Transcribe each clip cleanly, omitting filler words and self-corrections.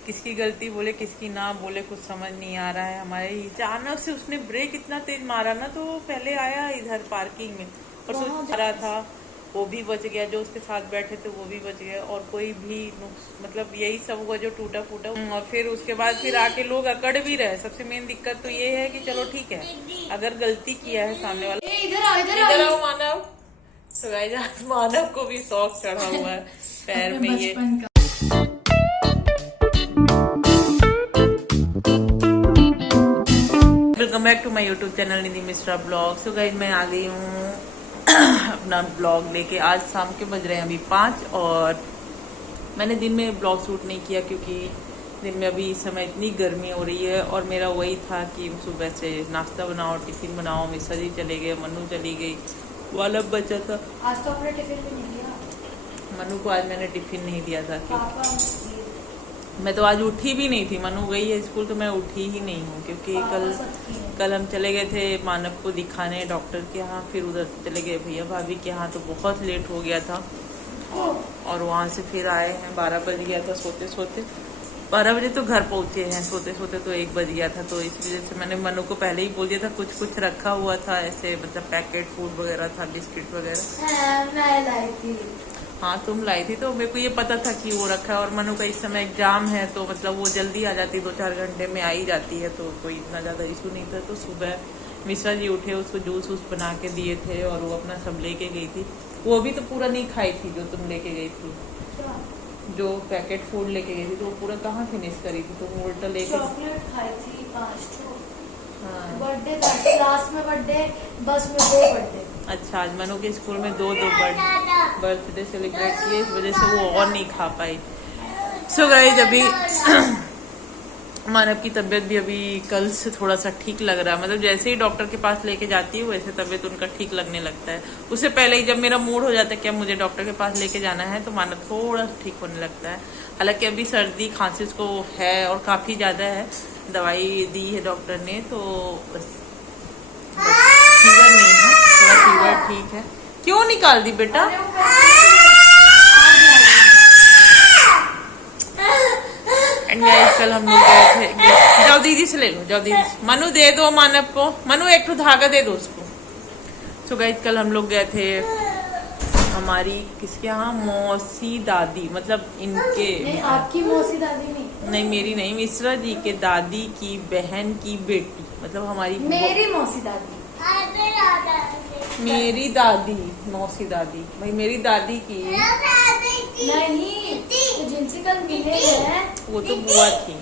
किसकी गलती बोले किसकी ना बोले कुछ समझ नहीं आ रहा है। हमारे अचानक से उसने ब्रेक इतना तेज मारा ना, तो वो पहले आया इधर पार्किंग में और सोच रहा था, वो भी बच गया, जो उसके साथ बैठे थे वो भी बच गए, और कोई भी मतलब यही सब हुआ जो टूटा फूटा। और फिर उसके बाद फिर आके लोग अकड़ भी रहे। सबसे मेन दिक्कत तो ये है कि चलो ठीक है, अगर गलती किया है सामने वाला, इधर आओ मानव। तो गाइस आज मानव को भी शौक चढ़ा हुआ है पैर में ये। Welcome back to my YouTube channel Nidhi Mishra blog. So guys मैं आ गई हूँ अपना ब्लॉग लेके। आज शाम के बज रहे हैं अभी 5 और मैंने दिन में ब्लॉग शूट नहीं किया क्योंकि दिन में अभी इस समय इतनी गर्मी हो रही है। और मेरा वही था कि सुबह से नाश्ता बनाओ, टिफिन बनाओ। मिश्रा जी चले गए, मनु चली गई, वाला बचा था। आज तो आपने टिफिन भी नहीं दिया मनु को। आज मैंने टिफिन नहीं दिया था कि मैं तो आज उठी भी नहीं थी। मनु गई है स्कूल तो मैं उठी ही नहीं हूँ क्योंकि कल हम चले गए थे मानव को दिखाने डॉक्टर के यहाँ, फिर उधर चले गए भैया भाभी के यहाँ, तो बहुत लेट हो गया था। और वहाँ से फिर आए हैं, 12 बज गया था सोते सोते। 12 बजे तो घर पहुँचे हैं, सोते सोते तो 1 बज गया था। तो इस वजह से मैंने मनु को पहले ही बोल दिया था, कुछ रखा हुआ था ऐसे, मतलब पैकेट फूड वगैरह था, बिस्किट वगैरह। मैं लाई थी। हाँ तुम लाई थी, तो मेरे को ये पता था कि वो रखा है। और मनु का इस समय एग्जाम है तो मतलब वो जल्दी आ जाती, 2-4 घंटे में आ ही जाती है, तो कोई इतना ज़्यादा इशू नहीं था। तो सुबह मिश्रा जी उठे, उसको जूस वूस बना के दिए थे और वो अपना सब लेके गई थी। वो भी तो पूरा नहीं खाई थी जो तुम लेके गई थी, जो पैकेट फूड लेके गई थी, तो वो पूरा कहाँ फिनिश करी थी? तुम उल्टा लेके चॉकलेट खाई थी 5 ठो। हाँ बर्थडे था, क्लास में बर्थडे, बस में 2 बर्थडे। अच्छा, आज मनु के स्कूल में 2 बर्थडे सेलिब्रेट किए, इस वजह से वो और नहीं खा पाई। सो गाइस अभी मानव की तबीयत भी अभी कल से थोड़ा सा ठीक लग रहा है। मतलब जैसे ही डॉक्टर के पास लेके जाती है वैसे तबीयत उनका ठीक लगने लगता है। उससे पहले ही जब मेरा मूड हो जाता है कि अब मुझे डॉक्टर के पास लेके जाना है, तो मानव थोड़ा ठीक होने लगता है। हालांकि अभी सर्दी खांसी उसको है और काफ़ी ज़्यादा है, दवाई दी है डॉक्टर ने, तो बस फीवर नहीं है, थोड़ा फीवर ठीक है। क्यों निकाल दी बेटा? एंड गाइस कल हम लोग गए थे, जाओ दीदी से ले लो, जाओ दीदी से। मनु दे दो मानव को, मनु एक तो धागा दे दो उसको। सो गाइस कल हम लोग गए थे हमारी किसके यहाँ, मौसी दादी, मतलब इनके नहीं, आपकी मौसी दादी नहीं, मेरी नहीं, मिश्रा जी के दादी की बहन की बेटी, मतलब हमारी मेरी मौसी दादी। मेरी दादी, मौसी दादी भाई, मेरी दादी की नहीं, तो जिनसे कल मिले हैं वो तो बुआ थी,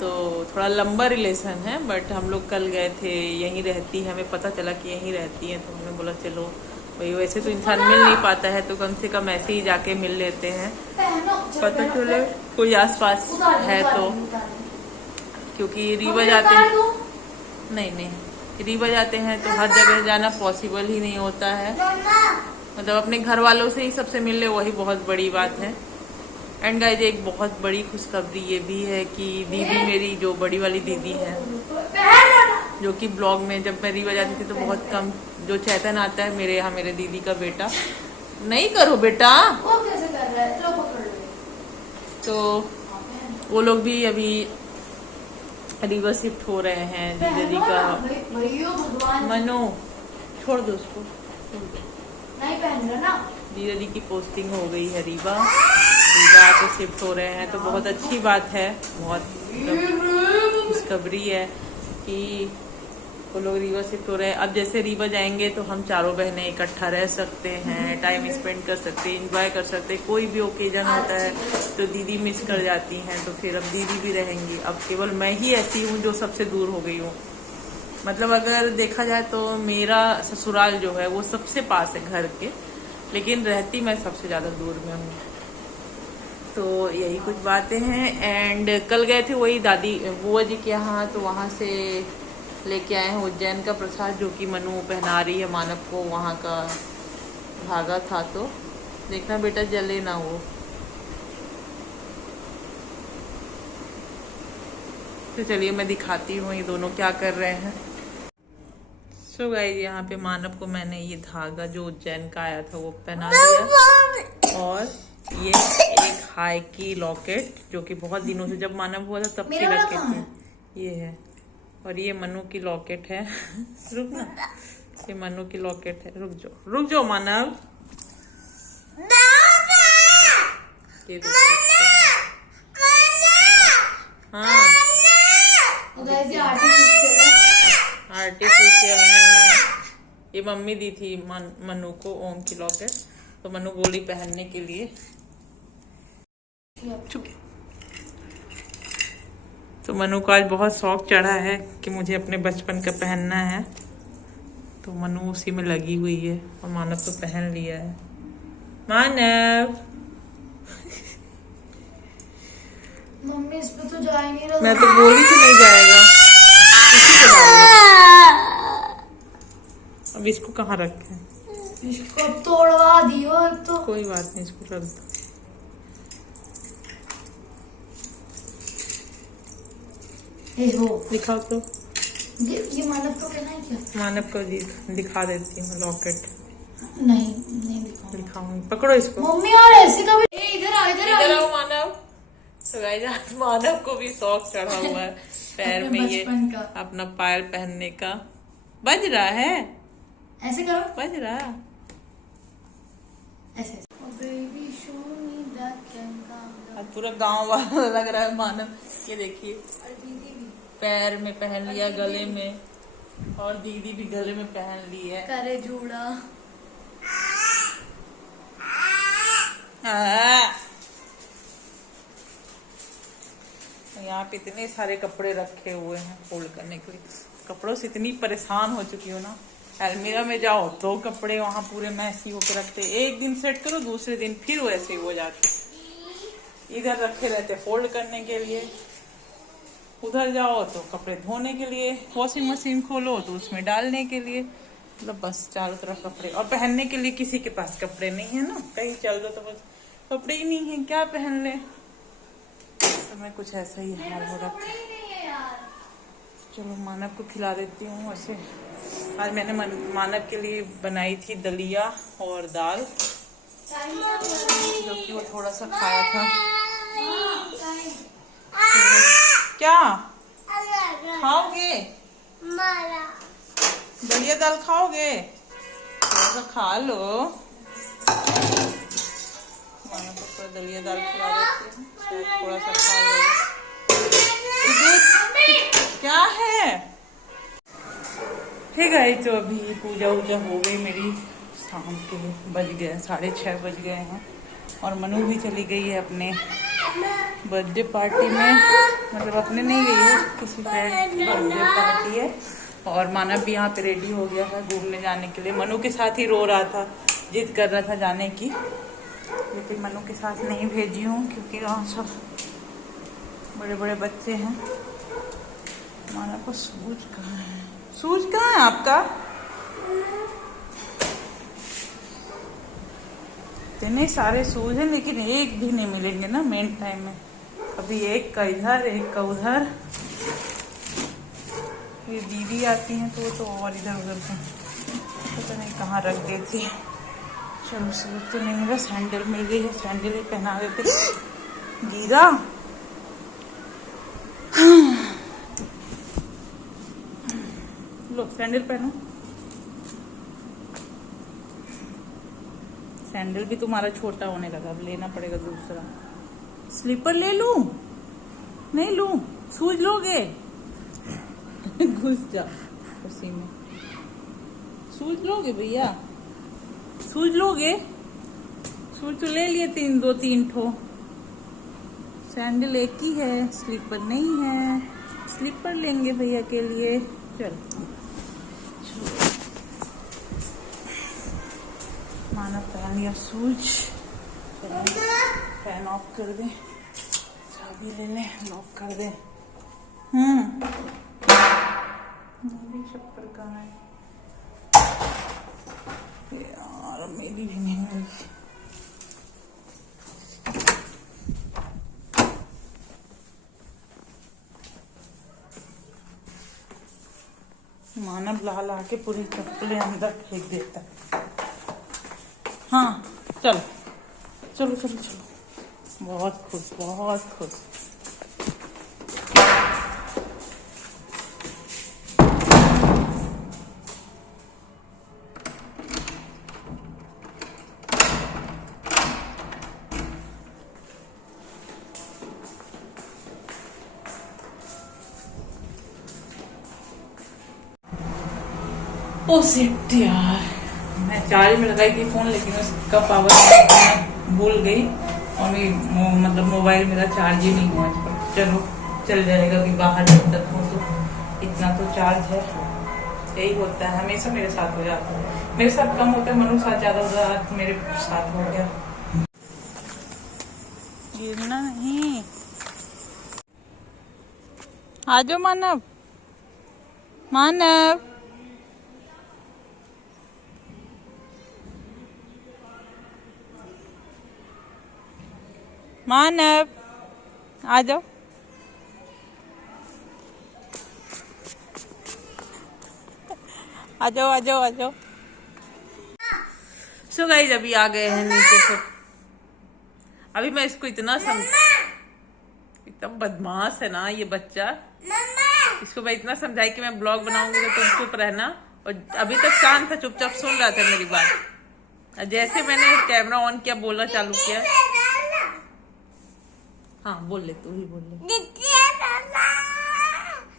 तो थोड़ा लंबा रिलेशन है। बट हम लोग कल गए थे, यहीं रहती है, हमें पता चला कि यहीं रहती है, तो हमने बोला चलो भाई, वैसे तो इंसान मिल नहीं पाता है तो कम से कम ऐसे ही जाके मिल लेते हैं, पता चले कोई आसपास है तो। क्योंकि रीवा जाते हैं, नहीं रीवा जाते हैं तो हर जगह जाना पॉसिबल ही नहीं होता है। मतलब अपने घर वालों से ही सबसे मिल ले, वही बहुत बड़ी बात है। एंड गाइस एक बहुत बड़ी खुशखबरी ये भी है कि दीदी मेरी, जो बड़ी वाली दीदी है, जो कि ब्लॉग में जब मैं रीवा जाती थी तो बहुत कम, जो चैतन आता है मेरे यहाँ, मेरे दीदी का बेटा, नहीं करो बेटा, वो कैसे कर रहा है, चलो पकड़ लो। तो वो लोग भी अभी रीवा शिफ्ट हो रहे हैं। जीजा जी का मनो छोड़ दो उसको, नहीं पहन रहा ना। जीजा जी की पोस्टिंग हो गई है रीवा तो शिफ्ट हो रहे हैं, तो बहुत अच्छी बात है, बहुत खुशखबरी है कि वो लोग रीवा शिफ्ट हो रहे हैं। अब जैसे रीवा जाएंगे तो हम चारों बहनें इकट्ठा रह सकते हैं, टाइम स्पेंड कर सकते हैं, एंजॉय कर सकते हैं। कोई भी ओकेजन होता है तो दीदी मिस कर जाती हैं, तो फिर अब दीदी भी रहेंगी। अब केवल मैं ही ऐसी हूँ जो सबसे दूर हो गई हूँ। मतलब अगर देखा जाए तो मेरा ससुराल जो है वो सबसे पास है घर के, लेकिन रहती मैं सबसे ज़्यादा दूर में हूँ। तो यही कुछ बातें हैं। एंड कल गए थे वही दादी बुआ जी के यहाँ, तो वहाँ से लेके आए हैं उज्जैन का प्रसाद, जो कि मनु पहना रही है मानव को, वहाँ का धागा था, तो देखना बेटा जले ना वो। तो चलिए मैं दिखाती हूँ ये दोनों क्या कर रहे हैं। सो गाइस यहाँ पे मानव को मैंने ये धागा जो उज्जैन का आया था वो पहना दिया, और ये एक हाई की लॉकेट जो कि बहुत दिनों से जब मानव हुआ था तब से रखे थे। ये है, और ये मनु की लॉकेट है। रुक ना, ये मनु की लॉकेट है। रुक जाओ मानव। ये हाँ आर्टिफिशियल में ये मम्मी दी थी मनु को ओम की लॉकेट, तो मनु बोली पहनने के लिए। तो मनु को आज बहुत शौक चढ़ा है कि मुझे अपने बचपन का पहनना है, तो मनु उसी में लगी हुई है और मानव तो पहन लिया है। मानव मम्मी इस पे तो जा ही नहीं रहा। मैं तो बोली थी नहीं जाएगा, अब इसको कहाँ रखे? इसको अब तोड़वा दियो एक तो। कोई बात नहीं, इसको रख दो। हो दिखाओ तो। ये मानव को कहना है क्या? मानव को दिखा देती हूँ लॉकेट। नहीं दिखाऊंगी, पकड़ो इसको। मम्मी और ऐसे कभी इधर आओ मानव। तो गाइस आज मानव को भी शौक चढ़ा हुआ है पैर में ये अपना पायल पहनने का। बज रहा है, ऐसे करो, बज रहा ऐसे। Baby show me that camera. आज पूरा गांव वाला लग रहा है मानव। ये देखिए, दीदी भी पैर में पहन लिया, गले में, और दीदी भी गले में पहन ली है। करे जूड़ा। यहाँ पे इतने सारे कपड़े रखे हुए हैं फोल्ड करने के लिए। कपड़ों से इतनी परेशान हो चुकी हूँ ना, अलमीरा में जाओ तो कपड़े वहाँ पूरे मैसी होके रखते, एक दिन सेट करो दूसरे दिन फिर वैसे ही हो जाते। इधर रखे रहते फोल्ड करने के लिए, उधर जाओ तो कपड़े धोने के लिए, वॉशिंग मशीन खोलो तो उसमें डालने के लिए, मतलब बस चारों तरफ कपड़े। और पहनने के लिए किसी के पास कपड़े नहीं है ना, कहीं चल दो तो बस कपड़े ही नहीं है, क्या पहन ले। तो मैं कुछ ऐसा ही हाल हो रहा था। चलो मानव को खिला देती हूँ। वैसे आज मैंने मानव के लिए बनाई थी दलिया और दाल, जो कि वो थोड़ा सा खाया था। क्या खाओगे? दलिया दाल खाओगे? थोड़ा सा खा लो। मानव को थोड़ा दलिया दाल खिला देती हूँ, थोड़ा सा खा लो। क्या है? ठीक है, तो अभी पूजा वूजा हो गई मेरी, शाम के बज गए 6:30 बज गए हैं, और मनु भी चली गई है अपने बर्थडे पार्टी में। मतलब अपने नहीं गई है, किसी फ्रेंड की बर्थडे पार्टी है। और मानव भी यहाँ पे रेडी हो गया है घूमने जाने के लिए। मनु के साथ ही रो रहा था, जिद कर रहा था जाने की, लेकिन मनु के साथ नहीं भेजी हूँ क्योंकि वहाँ सब बड़े बड़े बच्चे हैं। मानव को सूज कहाँ है? सूज कहाँ है आपका? इतने सारे सूज हैं लेकिन एक भी नहीं मिलेंगे ना मेन टाइम में। अभी एक का इधर, एक का उधर। ये दीदी आती हैं तो वो तो और इधर उधर से पता नहीं कहाँ रख देती है। चलो सूज तो नहीं मिला, सैंडल मिल गई है, सैंडल ही पहना देते। गीरा लो सैंडल पहनो। सैंडल भी तुम्हारा छोटा होने लगा, अब लेना पड़ेगा दूसरा। स्लीपर ले लूं? नहीं लूं? सूज लोगे? घुस जा उसी में। सूज लोगे भैया? सूज लोगे? सूज तो ले लिए 2-3 ठो। सैंडल एक ही है, स्लीपर नहीं है। स्लीपर लेंगे भैया के लिए। चल मानव पहन लिया शूज। फैन ऑफ कर दे, चाबी ले ले, लॉक कर दे। मेरी चप्पल कहाँ है यार? मेरी भी नहीं मिली। मानव ला ला के पूरी चप्पलें अंदर फेंक देता है। हाँ चल चलो चलो चलो, बहुत खुश बहुत खुश। ओ शिट यार, मैं चार्ज में लगाई थी फोन, लेकिन उसका पावर भूल गई और मतलब मोबाइल मेरा चार्ज ही नहीं हुआ। चलो चल जाएगा कि बाहर जब तक हो, तो इतना तो चार्ज है। यही होता है, हमेशा मेरे साथ हो जाता है। मेरे साथ कम होता है, मनु साथ ज्यादा होता है, आज मेरे साथ हो गया। गिरना नहीं। आ जाओ मानव, मानव मानव आ जाओ। आ जाओ आ जाओ आ जाओ। सो गाइस अभी आ गए हैं नीचे से। अभी मैं इसको इतना एकदम बदमाश है ना ये बच्चा। इसको मैं इतना समझाई कि मैं ब्लॉग बनाऊंगी तो तुम चुप रहना, और अभी तक शांत था, चुपचाप सुन रहा था मेरी बात। जैसे मैंने कैमरा ऑन किया, बोलना चालू किया। हाँ बोल ले, तू ही बोल ले।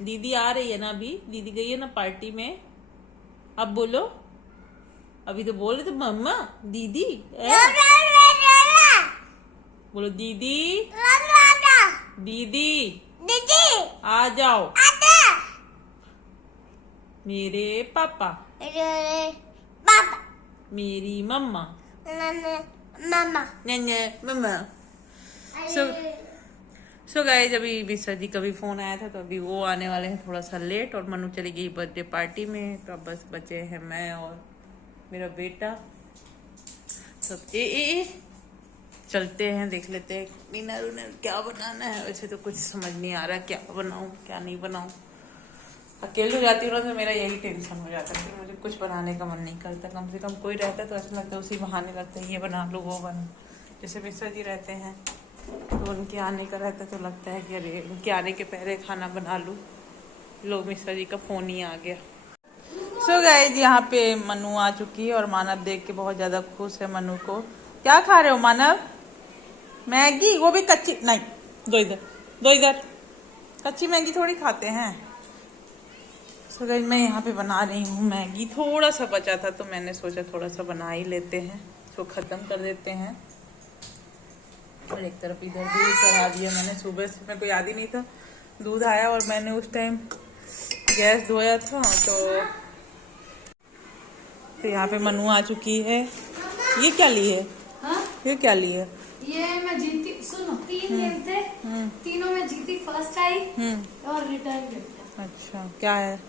दीदी आ रही है ना, अभी दीदी गई है ना पार्टी में। अब बोलो, अभी तो बोल रहे थे मम्मा दीदी। बोलो दीदी दीदी आ जाओ। मेरे पापा मेरी मम्मा मम्मा। सो गाइस अभी मिश्रा जी का भी फोन आया था, तो अभी वो आने वाले हैं थोड़ा सा लेट, और मनु चली गई बर्थडे पार्टी में। तो अब बस बचे हैं मैं और मेरा बेटा। सब चलते हैं, देख लेते हैं डिनर उनर क्या बनाना है। वैसे तो कुछ समझ नहीं आ रहा क्या बनाऊं क्या नहीं बनाऊं। अकेले हो जाती हूँ ना तो मेरा यही टेंशन हो जाता है कि मुझे कुछ बनाने का मन नहीं करता। कम से कम कोई रहता है तो ऐसा लगता है उसी बहाने लगता है ये बना लो वो बना। जैसे मिश्रा जी रहते हैं तो उनके आने का रहता है तो लगता है कि अरे उनके आने के पहले खाना बना लूँ। लोग मिश्रा जी का फोन ही आ गया। सो गाइस यहाँ पे मनु आ चुकी है, और मानव देख के बहुत ज्यादा खुश है मनु को। क्या खा रहे हो मानव? मैगी, वो भी कच्ची नहीं। दो इधर दो इधर, कच्ची मैगी थोड़ी खाते हैं। सो गाइस मैं यहाँ पे बना रही हूँ मैगी। थोड़ा सा बचा था तो मैंने सोचा थोड़ा सा बना ही लेते हैं, इसको खत्म कर देते हैं। और एक तरफ इधर दूध चढ़ा दिया मैंने। सुबह से मेरे को याद ही नहीं था, दूध आया और मैंने उस टाइम गैस धोया था। तो यहाँ पे मनु आ चुकी है। ये क्या लिए? हाँ? ये क्या लिए? ये मैं जीती, सुनो 3 गेम थे, तीनों में जीती, फर्स्ट आई और रिटर्न गिफ्ट। अच्छा क्या है?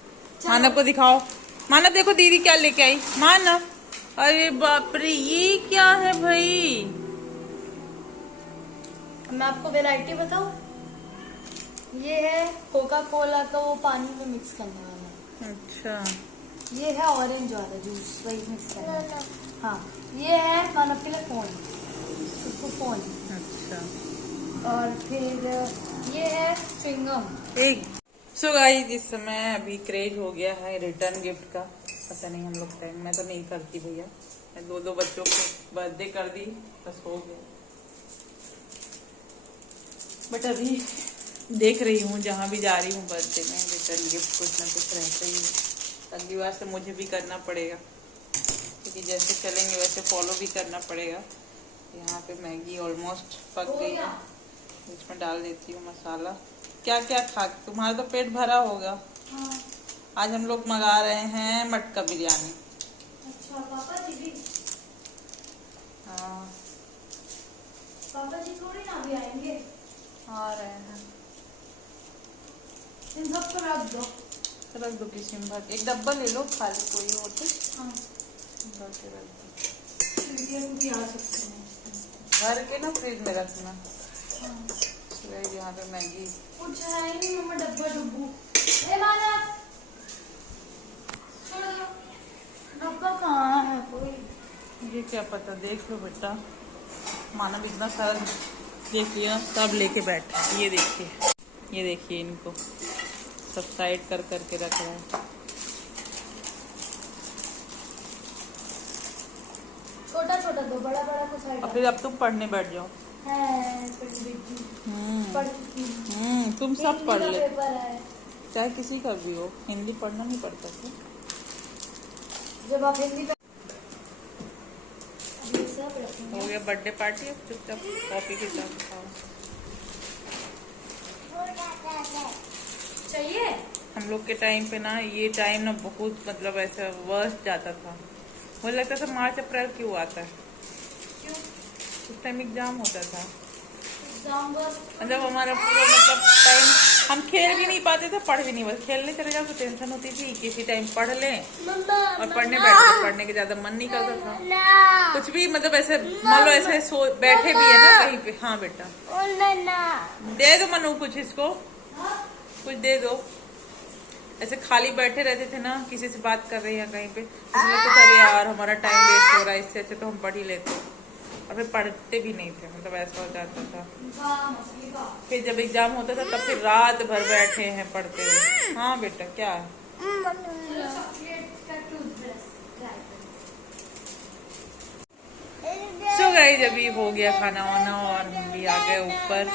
मानव को दिखाओ। मानव देखो दीदी क्या लेके आई। मानव, अरे बाप रे ये क्या है भाई? मैं आपको वैरायटी बताऊं, ये है कोका कोला का वो पानी में मिक्स करने वाला। अच्छा। ये है ऑरेंज वाला जूस, वही मिक्स करने वाला। हाँ ये है मानव के लिए फोन। अच्छा। और फिर ये है च्युइंगम। एक सो गाइस जिस समय अभी क्रेज हो गया है रिटर्न गिफ्ट का, पता नहीं हम लोग टाइम, मैं तो नहीं करती भैया। मैं 2 बच्चों को बर्थडे कर दी, बस हो गया। बट अभी देख रही हूँ जहाँ भी जा रही हूँ बर्थडे में रिटर्न गिफ्ट कुछ ना कुछ रहता ही है। अगली बार से मुझे भी करना पड़ेगा, क्योंकि जैसे चलेंगे वैसे फॉलो भी करना पड़ेगा। यहाँ पे मैगी ऑलमोस्ट पक गई है, इसमें डाल देती हूँ मसाला। क्या क्या खा, तुम्हारा तो पेट भरा होगा। हाँ। आज हम लोग मंगा रहे हैं मटका बिरयानी। अच्छा पापा जी भी? हाँ पापा जी थोड़ी ना भी आएंगे। आ रहे हैं। इन सबको रख दो। रख दो किसी में भर, एक डब्बा ले लो खाली कोई हो तो। हाँ। भर के रख दो, भी आ सकते हैं भर के ना फ्रिज में रखना। हाँ। यहाँ पे मैगी कुछ है ही नहीं मम्मा, डब्बा डब्बू। ए माना छोड़ दो, डब्बा कहाँ है कोई? ये क्या पता, देख लो बेटा। मानव इतना सारा देख लिया तब लेके बैठा। ये देखिए इनको सब साइड कर करके रख रहे हैं। छोटा छोटा दो, बड़ा बड़ा को साइड। और फिर अब तुम पढ़ने बैठ जाओ। तुम सब पढ़ ले, चाहे किसी का भी हो, हिंदी पढ़ना नहीं पड़ता था। जब आप हिंदी हो गया बर्थडे पार्टी, अब चुपचाप कॉपी के साथ खाओ। चाहिए। हम लोग के टाइम पे ना ये टाइम ना बहुत मतलब ऐसा वर्स्ट जाता था। मुझे लगता था मार्च अप्रैल क्यों आता है, क्यों? उस टाइम एग्जाम होता था। एग्जाम मतलब हमारा पूरा मतलब टाइम हम खेल भी नहीं पाते थे, पढ़ भी नहीं, बस खेलने चले जाओ तो टेंशन होती थी किसी टाइम पढ़ लें और पढ़ने बैठे, पढ़ने के ज्यादा मन नहीं करता था। कुछ भी मतलब ऐसे मान लो ऐसे बैठे भी है ना कहीं पे। हाँ बेटा दे दो मनु कुछ, इसको कुछ दे दो। ऐसे खाली बैठे रहते थे ना, किसी से बात कर रहे हैं कहीं पे, इसमें तो अरे यार हमारा टाइम वेस्ट हो रहा है, इससे अच्छे तो हम पढ़ ही लेते। और फिर पढ़ते भी नहीं थे, मतलब ऐसा हो जाता था। फिर जब एग्जाम होता था तब फिर रात भर बैठे हैं पढ़ते हुए। हाँ बेटा क्या है? सो गाइस अभी हो गया खाना वाना और हम भी आ गए ऊपर,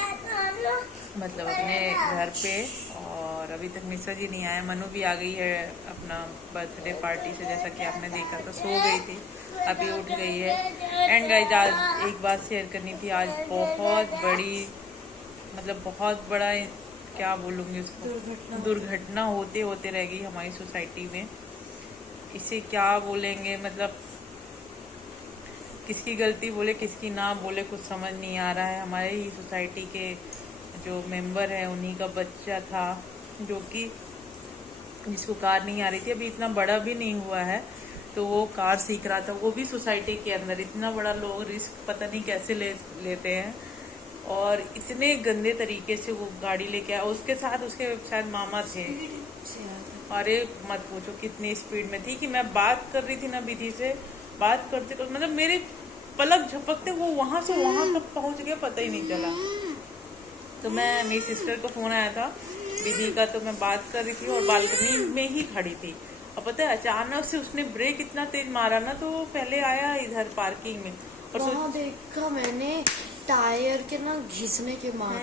मतलब अपने घर पे। और अभी तक मिश्रा जी नहीं आए, मनु भी आ गई है अपना बर्थडे पार्टी से, जैसा कि आपने देखा था। सो गई थी, अभी उठ गई है। एंड गाइस आज एक बात शेयर करनी थी। आज बहुत बड़ी मतलब बहुत बड़ा क्या बोलूँगी उसको, दुर्घटना होते होते रह गई हमारी सोसाइटी में। इसे क्या बोलेंगे, मतलब किसकी गलती बोले किसकी ना बोले कुछ समझ नहीं आ रहा है। हमारे ही सोसाइटी के जो मेंबर है उन्हीं का बच्चा था, जो कि जिसको कार नहीं आ रही थी, अभी इतना बड़ा भी नहीं हुआ है, तो वो कार सीख रहा था, वो भी सोसाइटी के अंदर। इतना बड़ा लोग रिस्क पता नहीं कैसे लेते हैं, और इतने गंदे तरीके से वो गाड़ी लेके आया। उसके साथ उसके शायद मामा थे। अरे मत पूछो कितनी स्पीड में थी कि मैं बात कर रही थी ना विधि से, बात करते तो मतलब मेरे पलक झपकते वो वहां से वहां तक पहुंच गया, पता ही नहीं चला। तो मैं, मेरी सिस्टर का फोन आया था विधि का, तो मैं बात कर रही थी और बालकनी में ही खड़ी थी। और पता है अचानक से उसने ब्रेक इतना तेज मारा ना, तो वो पहले आया इधर पार्किंग में और वहाँ देखा मैंने टायर के ना घिसने के मार,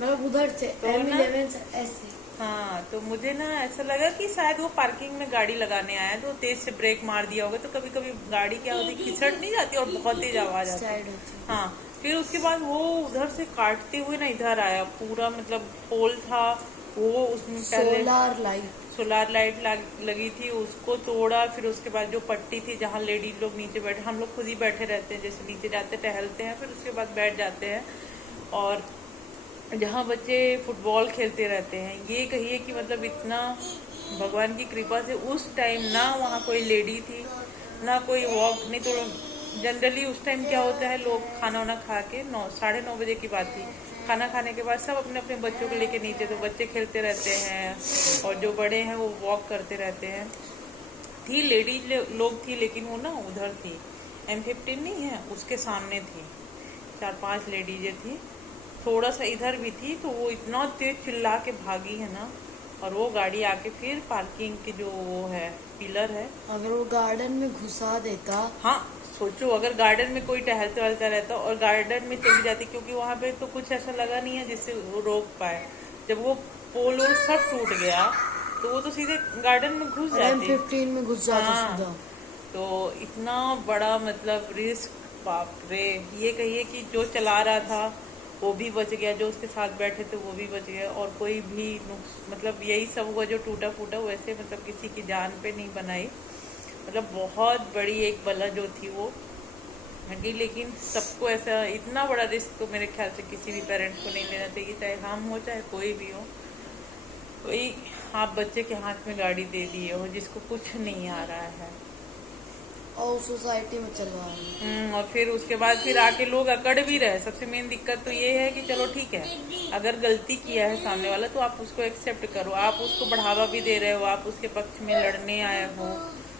मतलब उधर से तो M11 से ऐसे। हाँ तो मुझे ना ऐसा लगा कि शायद वो पार्किंग में गाड़ी लगाने आया तो तेज से ब्रेक मार दिया होगा। तो कभी कभी गाड़ी क्या होती है खिसट नहीं जाती और बहुत तेज आवाज आती है। हाँ फिर उसके बाद वो उधर से काटते हुए ना इधर आया, पूरा मतलब पोल था वो, उसमें सोलार लाइट लगी थी, उसको तोड़ा। फिर उसके बाद जो पट्टी थी जहाँ लेडीज लोग नीचे बैठे, हम लोग खुद ही बैठे रहते हैं, जैसे नीचे जाते टहलते हैं, फिर उसके बाद बैठ जाते हैं, और जहाँ बच्चे फुटबॉल खेलते रहते हैं। ये कहिए कि मतलब इतना भगवान की कृपा से उस टाइम ना वहाँ कोई लेडी थी ना कोई वॉक, नहीं तो जनरली उस टाइम क्या होता है, लोग खाना वाना खा के 9-9:30 बजे की बात थी, खाना खाने के बाद सब अपने अपने बच्चों को लेके नीचे, तो बच्चे खेलते रहते हैं और जो बड़े हैं वो वॉक करते रहते हैं। थी लेडीज लोग थी, लेकिन वो ना उधर थी, M15 नहीं है उसके सामने थी, 4-5 लेडीजें थी, थोड़ा सा इधर भी थी। तो वो इतना तेज चिल्ला के भागी है ना, और वो गाड़ी आके फिर पार्किंग के जो वो है पिलर है, अगर वो गार्डन में घुसा देता। हाँ सोचो अगर गार्डन में कोई टहलते वहलता रहता और गार्डन में चली जाती, क्योंकि वहां पे तो कुछ ऐसा लगा नहीं है जिससे वो रोक पाए। जब वो पोल और सब टूट गया तो वो तो सीधे गार्डन में घुस जाती, M15 में घुस जाता। हाँ, तो इतना बड़ा मतलब रिस्क, बाप रे। ये कहिए कि जो चला रहा था वो भी बच गया, जो उसके साथ बैठे थे वो भी बच गया, और कोई भी मतलब यही सब हुआ जो टूटा फूटा, वैसे मतलब किसी की जान पे नहीं बनाई। मतलब बहुत बड़ी एक बला जो थी वो हटी, लेकिन सबको ऐसा इतना बड़ा रिस्क तो मेरे ख्याल से किसी भी पेरेंट्स को नहीं लेना चाहिए, चाहे हम हो चाहे कोई भी हो। कोई आप बच्चे के हाथ में गाड़ी दे दिए हो जिसको कुछ नहीं आ रहा है और सोसाइटी में चलवा रहे, और फिर उसके बाद फिर आके लोग अकड़ भी रहे। सबसे मेन दिक्कत तो ये है कि चलो ठीक है, अगर गलती किया है सामने वाला तो आप उसको एक्सेप्ट करो, आप उसको बढ़ावा भी दे रहे हो, आप उसके पक्ष में लड़ने आए हो,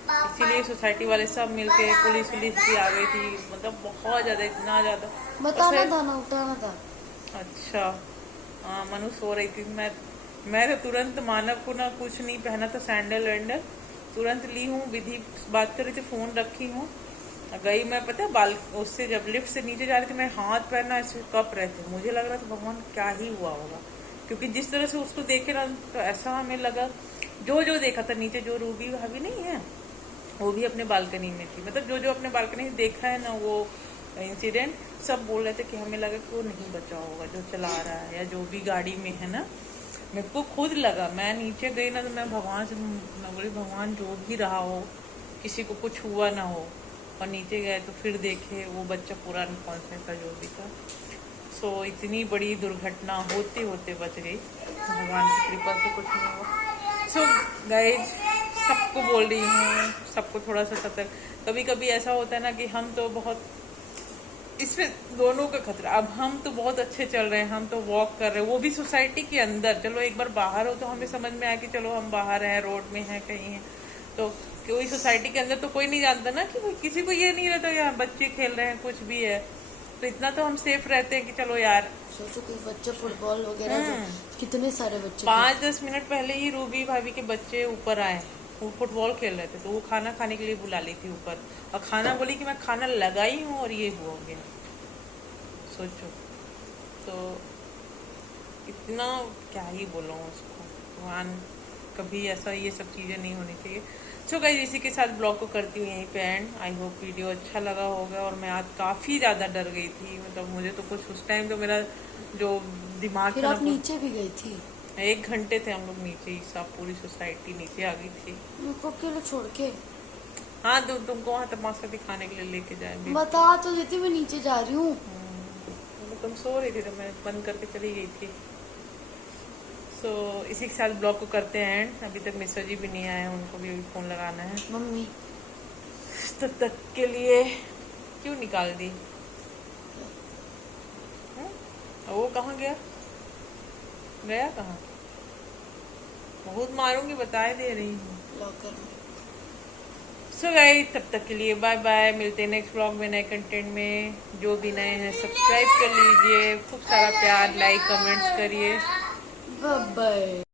इसीलिए सोसाइटी वाले सब मिलके पुलिस भी आ गई थी, मतलब बहुत ज्यादा, इतना ज्यादा। बताना और था ना, उठाना था। अच्छा, हाँ मनु सो रही थी। मैं तो तुरंत मानव को ना कुछ नहीं पहना था, सैंडल वैंडल तुरंत ली हूँ। विधि बात कर रही थी, फोन रखी हूँ, गई। मैं पता है बाल उससे जब लिफ्ट से नीचे जा रही थी, मैं हाथ पैर ना ऐसे कप रहे थे, मुझे लग रहा था भगवान क्या ही हुआ होगा, क्योंकि जिस तरह से उसको देखे ना तो ऐसा हमें लगा। जो देखा था नीचे, जो रूबी भाभी नहीं है वो भी अपने बालकनी में थी, मतलब जो अपने बालकनी से देखा है ना वो इंसिडेंट, सब बोल रहे थे कि हमें लगा कि वो नहीं बचा होगा जो चला रहा है या जो भी गाड़ी में है ना। मेरे को खुद लगा, मैं नीचे गई ना तो मैं भगवान से मैं बोली भगवान जो भी रहा हो किसी को कुछ हुआ ना हो। और नीचे गए तो फिर देखे वो बच्चा पूरा अनकॉन्शियस था, जो भी था। सो इतनी बड़ी दुर्घटना होते होते बच गई, भगवान की कृपा से कुछ नहीं हुआ। सो गाइज, सबको बोल रही हूँ, सबको थोड़ा सा सतर्क। कभी कभी ऐसा होता है ना कि हम तो बहुत, इसमें दोनों का खतरा। अब हम तो बहुत अच्छे चल रहे हैं, हम तो वॉक कर रहे हैं, वो भी सोसाइटी के अंदर। चलो एक बार बाहर हो तो हमें समझ में आया कि चलो हम बाहर हैं, रोड में हैं, कहीं हैं, तो कोई सोसाइटी के अंदर तो कोई नहीं जानता ना कि किसी को ये नहीं रहता यार बच्चे खेल रहे हैं कुछ भी है, तो इतना तो हम सेफ रहते हैं कि चलो यार। सोचो कोई बच्चे फुटबॉल वगैरह जो कितने सारे बच्चे 5-10 मिनट पहले ही रूबी भाभी के बच्चे ऊपर आए, वो फुटबॉल खेल रहे थे, तो वो खाना खाने के लिए बुला ली थी ऊपर, और खाना बोली कि मैं खाना लगाई हूँ और ये हुआ गया। सोचो, तो इतना क्या ही बोलूँ उसको, भगवान कभी ऐसा ये सब चीज़ें नहीं होनी चाहिए। सो गाइस, इसी के साथ ब्लॉग को करती हूँ यहीं पे एंड। आई होप वीडियो अच्छा लगा होगा। और मैं आज काफ़ी ज़्यादा डर गई थी, मतलब मुझे तो कुछ उस टाइम तो मेरा जो दिमाग फिर था आप नीचे भी गई थी? 1 घंटे थे हम लोग नीचे ही, सब पूरी सोसाइटी नीचे आ गई थी। उनको अकेले छोड़ के? हाँ, तुमको वहाँ तमाशा दिखाने के लिए लेके जाएंगे। बता तो देती, मैं नीचे जा रही हूँ। तुम सो रही थी तो मैं बंद करके चली गई थी। सो इसी के साथ ब्लॉग को करते हैं एंड। अभी तक मिश्रा जी भी नहीं आए, उनको भी फोन लगाना है। मम्मी तब तक के लिए क्यों निकाल दी? वो कहाँ गया कहाँ? बहुत मारूंगी, बताए दे रही हूँ। लॉकर में। सो गाइस, तब तक के लिए बाय बाय। मिलते हैं नेक्स्ट ब्लॉग में नए कंटेंट में। जो भी नए हैं सब्सक्राइब कर लीजिए, खूब सारा प्यार, लाइक, कमेंट्स करिए। Bye bye.